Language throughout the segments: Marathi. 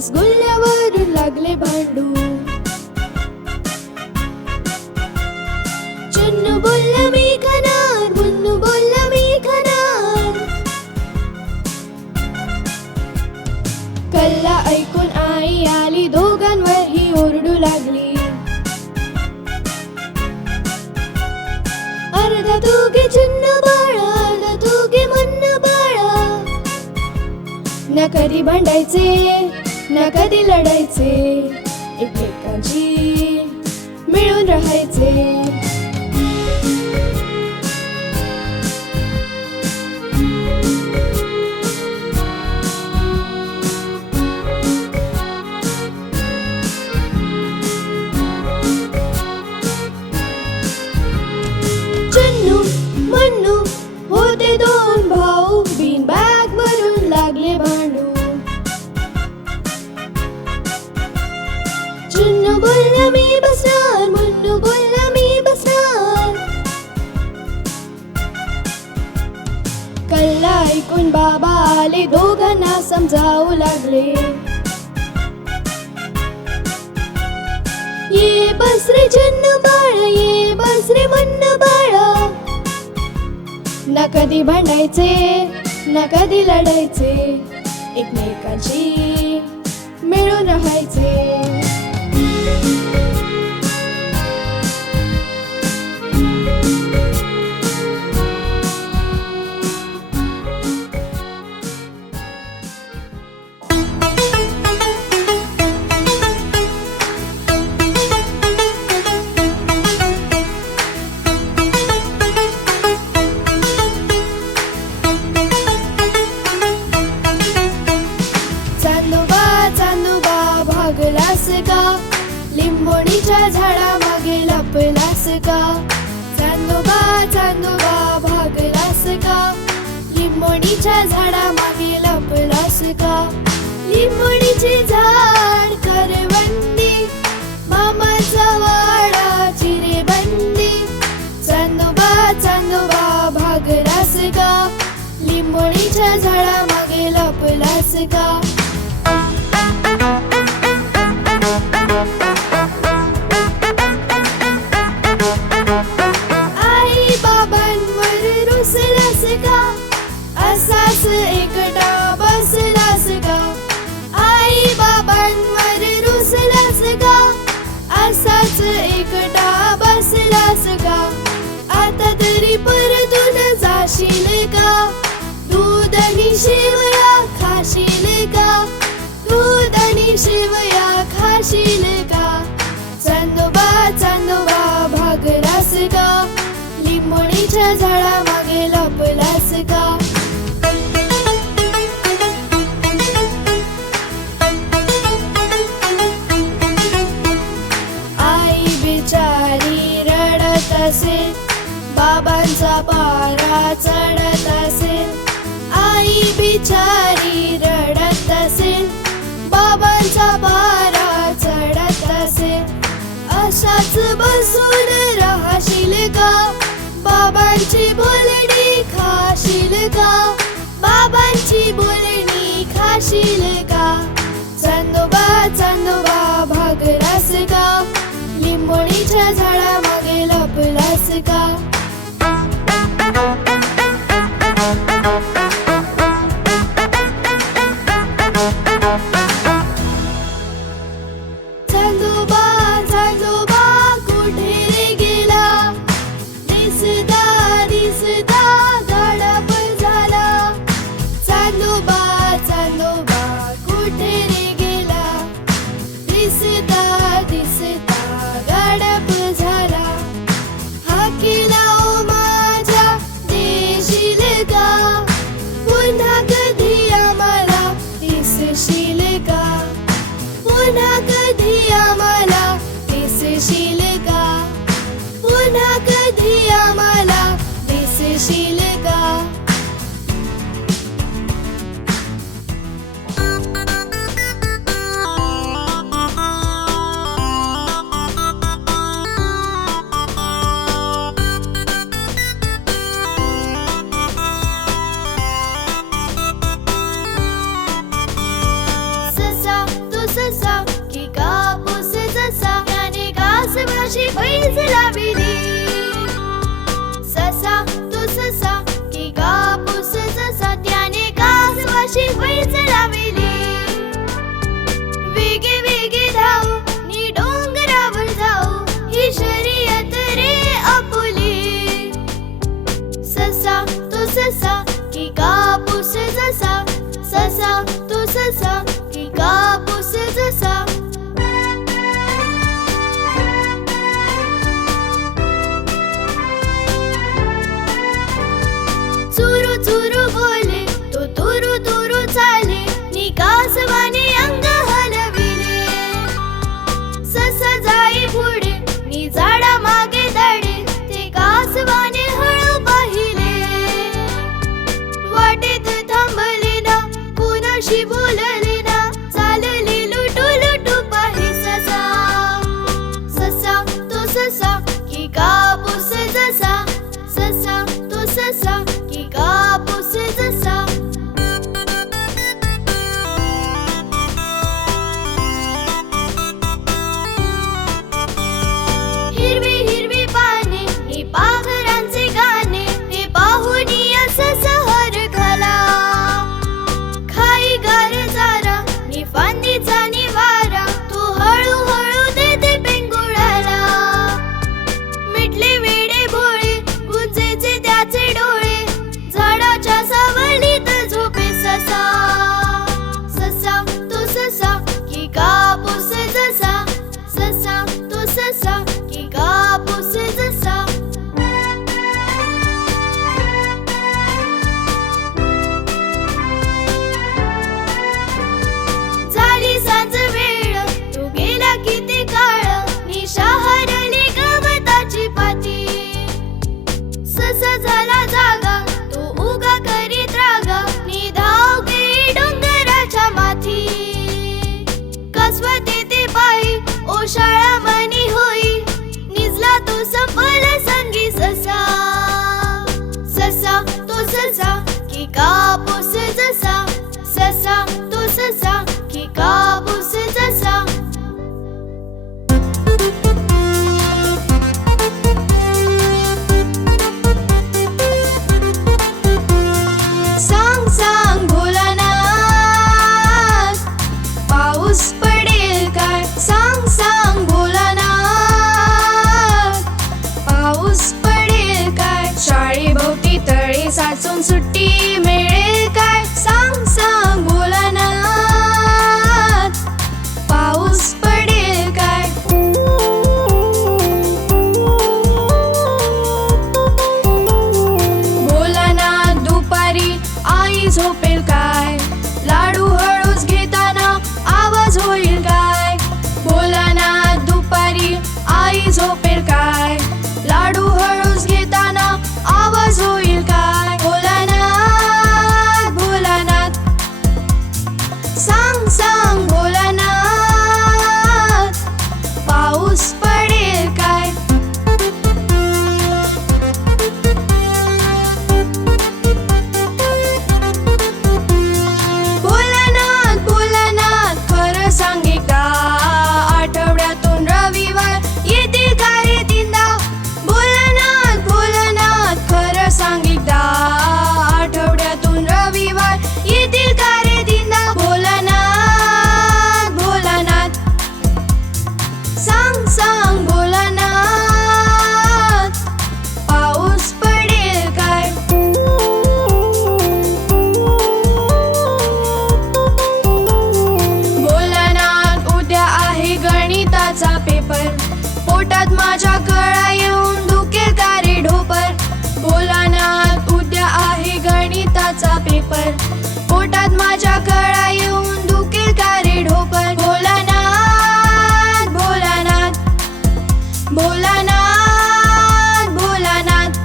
रसगुल्ल्यावरून लागले भांडू. चुन्नू बोलला मी खाणार, मुन्नू बोलला मी खाणार. कल्ला ऐकून आई आली, दोघांवरही ओरडू लागली. अर्धा तू घे चुन्नू बाळा, अर्धा तू घे मुन्नू बाळा. न कधी भांडायचे न कधी लढायचे, एकमेकांची मिळून राहायचे. चुन्नू मुन्नू होते दोन भाऊ, बीन बॅग वरून लागले भांडू. चुन्नू बोलला मी बसणार, मुन्नू बोलला मी बसणार. कल्ला ऐकून बाबा आले, दोघांना समजावू लागले. ये बस रे चुन्नू बाळा, ये बस रे मुन्नू बाळा. न कधी भांडायचे न कधी लढायचे, एकमेकांशी मिळून राहायचे. भागलास का, लिंबोणीच्या झाडामागे लपलास का. चांदोबा चांदोबा भागलास का, लिंबोणीच्या झाडामागे लपलास का. लिंबोणीचे झाड करवंदी, मामाचा वाडा चिरेबंदी. चांदोबा चांदोबा भागलास का, लिंबोणीच्या झाडामागे लपलास का. आई बाबांवर रुसलास का, असाच एकटा बसलास का. आई बाबांवर रुसलास का, असाच एकटा बसलास का. आता तरी परतून जाशील का, दूध आणि शेवया खाशील का. दूध आणि शेवया खाशील का. चांदोबा चांदोबा भागलास का, लिंबोणीच्या झाडामागे लपलास का. आई बिचारी रडत असेल, बाबांचा पारा चढत असेल. आई बिचारी रडत असेल, बाबांचा पारा चढत असेल. अशाच बसून राहशील का, बाबांची बोलणी खाशील का. बाबांची बोलणी खाशील का. चांदोबा चांदोबा भागलास का, लिंबोणीच्या झाडामागे लपलास का. चांदोबा चांदोबा कुठे रे गेला, दिसता दिसता गाढव झाला. चांदोबा चांदोबा कुठे रे गेला, दिसता दिसता गाढव झाला. हाकेला ओ माझ्या देशील का, पुन्हा कधी आम्हाला दिसशील का. पुन्हा कधी आम्हाला दिसशील का. पुन्हा कधी आम्हाला दिसशील का. ससा ससा की कापूस जसा त्याने कासवाशी पैज लाविली ससा तो ससा की कापूस जसा त्याने कासवाशी पैज लाविली वेगे वेगे धावू नी डोंगरावर जाऊ ही शर्यत रे आपुली ससा तो ससा की कापूस जसा ससा तो ससा की कापूस जसा चुरू चुरू बोले तो तुरु तुरु चाले नी कासवाने अंग हलविले ससा जाई पुढे नी झाडा मागे दडे ते कासवाने हळू पाहिले वाटेत थांबले ना कुणाशी बोलले ना चालले लुटू लुटू पाही ससा ससा तो ससा की कापूस जसा ससा तो ससा की कापूस जसा हिरवी हिरवी पाने ही पाखरांचे गाणे हे पाहुनिया ससा हरखला खाई गार चारा नि फांदीचा निवारा तू हळूहळू देते पेंगुळाला मिटले वेडे भोळे गुंजेचे त्याचे डोळे झाडाच्या सावलीत झोपे ससा ससा तो ससा की कापूस जसा ससा तो ससा की कापूस जसा झाली सांज वेळ तू गेला किती काळ निशा हरली गवताची पाती ससा झाला जागा तो उगा करीत रागा निधाव गे डोंगराच्या माथी कसवा ते पायी ओशाळा मनी होई निजला तो संपल संगी ससा ससा तो ससा की कापूस जसा ससा तो ससा की कापूस जसा सांग सांग भोलानाथ पाऊस पडेल काय सांग सांग भोलानाथ पाऊस पडेल काय शाळेभोवती तळे साचून सुट्टी मिळेल काय सांग सांग भोलानाथ पाऊस पडेल काय भोलानाथ दुपारी आई झोपेल काय लाडू हळूच घेताना आवाज होईल काय भोलानाथ दुपारी आई झोपेल काय लाडू हळूच घेताना आवाज होईल काय भोलानाथ भोलानाथ सांग सांग भोलानाथ पाऊस पडेल काय भोलानाथ भोलानाथ खरं सांग एकदा आठवड्यातून रविवार येतील का रे तीनदा भोलानाथ भोलानाथ खरं सांग एकदा आठवड्यातून रविवार येतील का रे तीनदा भोलानाथ भोलानाथ सांग सांग भोलानाथ पाऊस पडेल काय भोलानाथ उद्या आहे गणिताचा पेपर पोटात माझ्या कळा येऊन दुखेल का रे ढोपर भोलानाथ उद्या आहे गणिताचा पेपर पोटात माझ्या कळा येऊन दुखेल का रे ढोपर भोलानाथ भोलानाथ भोलानाथ भोलानाथ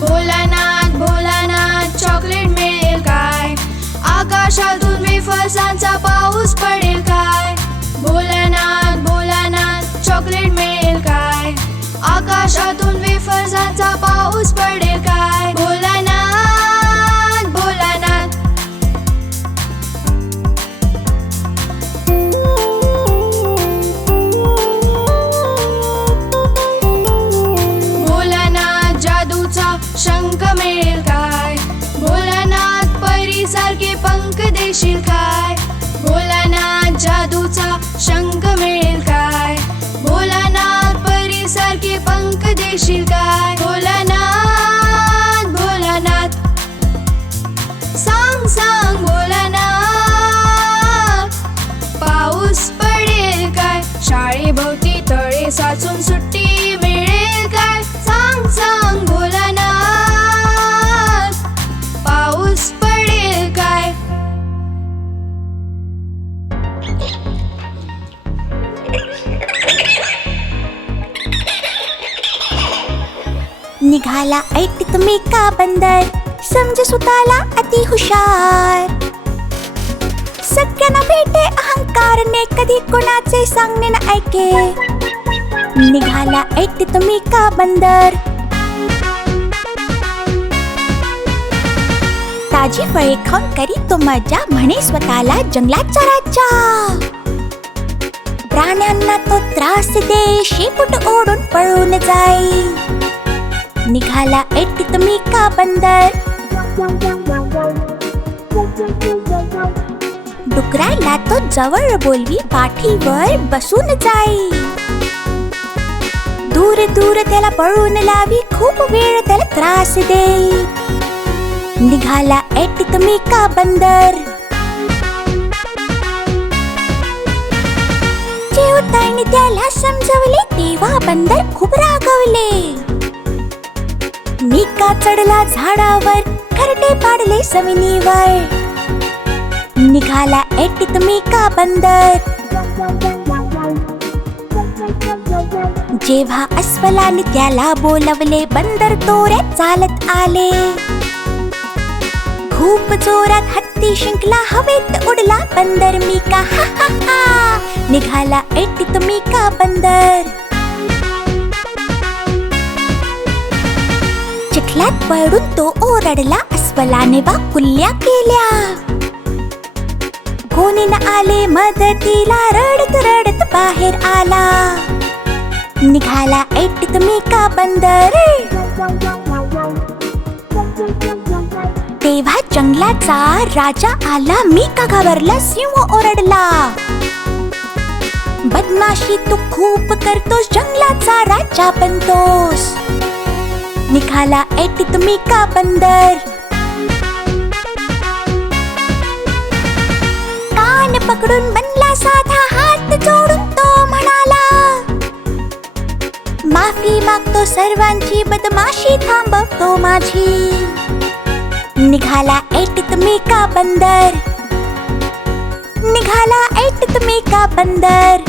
भोलानाथ भोलानाथ चॉकलेट मिळेल काय आकाशातून वेफर्सांचा पाऊस पडेल काय भोलानाथ भोलानाथ चॉकलेट मिळेल काय आकाशातून वेफर्स फरसाचा पाऊस पडेल काय? भोलानाथ भोलानाथ. भोलानाथ जादूचा शंख मिळेल काय? भोलानाथ परीसारखे पंख देशील काय? भोलानाथ जादूचा शंख मिळेल काय? भोलानाथ परीसारखे पंख देशील काय? भोलानाथ भोलानाथ. सांग सांग भोलानाथ, पाऊस पडेल काय? शाळेभोवती तळे साचून सुट्टी मिळेल काय? सांग सांग भोलानाथ, पाऊस पडेल काय? निघाला ऐटीत मेका बंदर, समजे सुताला अति हुशार. सगळ्यांना भेटे अहंकारने, कधी कोणाचे सांगणे न ऐके. निघाला ऐटीत मेका बंदर, ताजी फळे खाऊन करी तो मजा, म्हणे स्वतःला जंगलाचा राजा. प्राण्यांना तो त्रास दे, शेपूट ओढून पळून जाई. निघाला ऐटीत मेका बंदर, डुकराला तो जवळ बोलवी, पाठीवर बसून जाई. दूर दूर त्याला पळून लावी, खूप वेळ त्याला त्रास देई. निघाला ऐटीत मेका बंदर, जेवताना त्याला समजवले, तेव्हा बंदर खूप रागवले. मेका चढला झाडावर, घरटे पाडले जमिनीवर. निघाला ऐटीत मेका बंदर, जेव्हा अस्वलाने त्याला बोलवले, बंदर तोऱ्यात चालत आले. खूप जोरात हत्ती शिंकला, हवेत उडला बंदर मेका. हा हा हा. निघाला ऐटीत मेका बंदर, चिखलात पडून तो ओरडला, अस्वलाने वाकुल्या केल्या. कोणी न आले मदतीला, रडत रडत बाहेर आला. निघाला ऐटीत मेका बंदर, तेव्हा जंगलाचा राजा आला. मेका घाबरला, सिंह ओरडला, बदमाशी तू खूप करतोस, जंगलाचा राजा बनतोस. निघाला ऐटीत मेका बंदर, कान पकडून बनला साधा, हात जोडून तो म्हणाला, माफी मागतो सर्वांची, बदमाशी थांबवतो माझी. निघाला ऐटीत मेका बंदर, निघाला ऐटीत मेका बंदर.